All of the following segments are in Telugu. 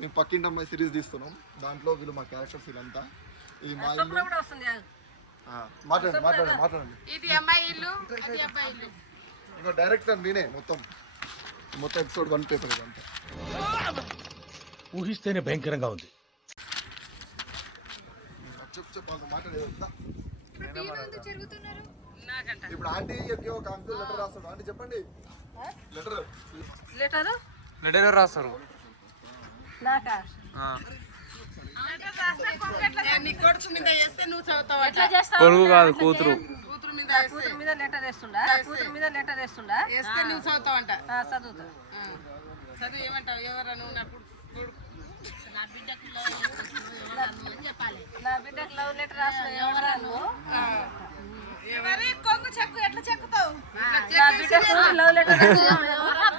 మేము పక్కింటి అమ్మాయి సిరీస్ తీస్తున్నాం. దాంట్లో వీళ్ళు మా క్యారెక్టర్స్ వీళ్ళంతా. ఇది మా ఇల్లు. మాట్లాడండి. ఇది అమ్మాయి ఇల్లు, అది అబ్బాయి ఇల్లు. ఇంకా డైరెక్టర్ నేనే. మొత్తం ఎపిసోడ్ 1 పేపర్ ఇదంతా. ఊహిస్తేనే భయంకరంగా ఉంది. ఇప్పుడు ఆంటీ ఒక అంకుల్ లెటర్ రాస్తాడు. ఆంటీ చెప్పండి. లెటర్ రాస్తారు. కొడుకు కాదు, కూతురు. కూతురు మీద లెటర్ వేస్తుండా? నువ్వు చదువుతావంట. చదువు ఏమంటావు? ఎవరు నువ్వు? నా బిడ్డకు లవ్ లెటర్ రాసిన ఎవరా నువ్వు? కొంగు చెక్కు ఎట్లా చెక్కుతావు?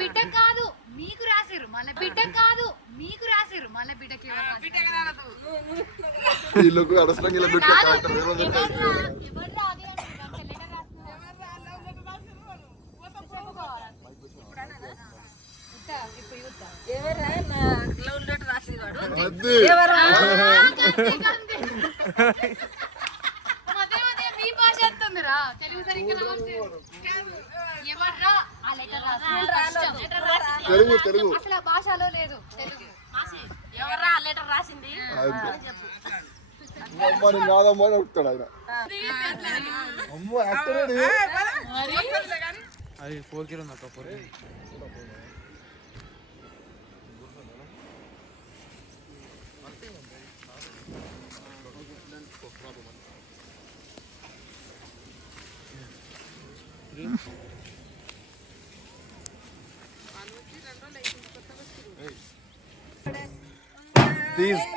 బిడ్డ కాదు మీకు రాసిరు, మళ్ళీ బిడ్డ కాదు మీకు రాసిరు, మళ్ళీ బిడ్డకి వీళ్ళకు అడసరంగా ఇలా బిడ్డ క్యారెక్టర్ లవ్ లెటర్ రాసేవాడు మీ భాష ఎత్తుందిరా, తెలుగు సరిగ్గా ఎవర్రా ఆ లెటర్ తెలుగు అసలు ఆ భాషలో లేదు. తెలుగు ఎవర్రా ఆ లెటర్ రాసింది? కాదమ్మా అని అడుగుతాడు ఆయన. అమ్మో యాక్టర్ అది 4 కిలో ఉంది అక్క. 4 కిలో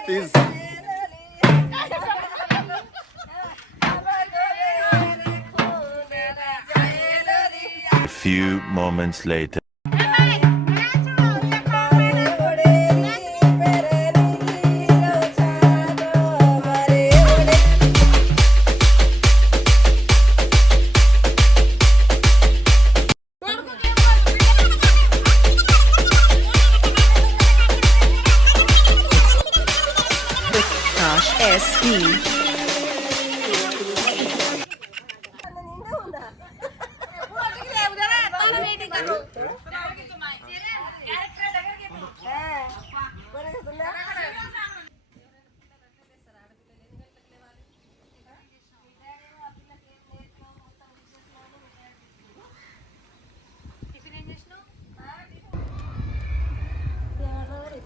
తీస్ Few moments later. SE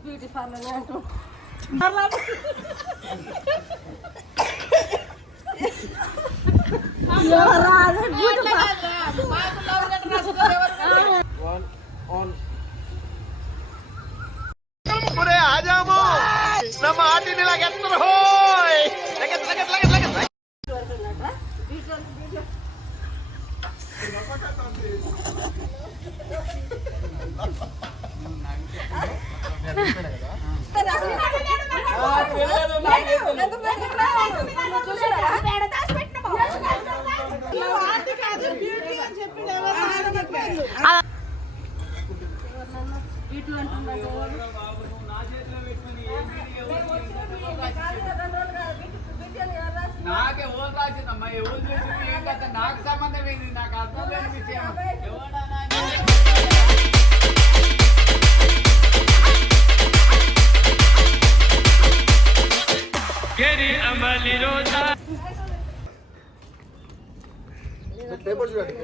beauty parlour అంటూ నాకే ఓన్ రాసిందమ్మా. ఎవరు చేసింది ఏం కదా, నాకు సంబంధం ఏంది? నాకు అర్థం లేని విషయం. పేపర్ చూడండి.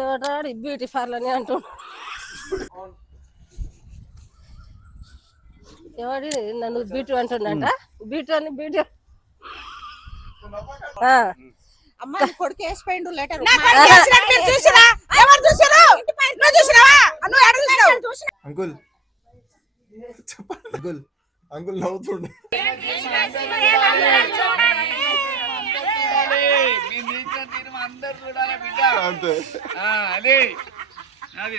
ఎవడాడు బ్యూటీ పార్లర్ అని అంటూ ఎవడి నన్ను బ్యూటీ అంటున్నాట. బ్యూటీ అని బ్యూటీ అమ్మ కొడుకు వేసిపోయిండు లెటర్. అంకుల్ అంకుల్ అంకుల్ నవ్వుతుండే. అందరు చూడాలి బిడ్డ. అంతే అదే అది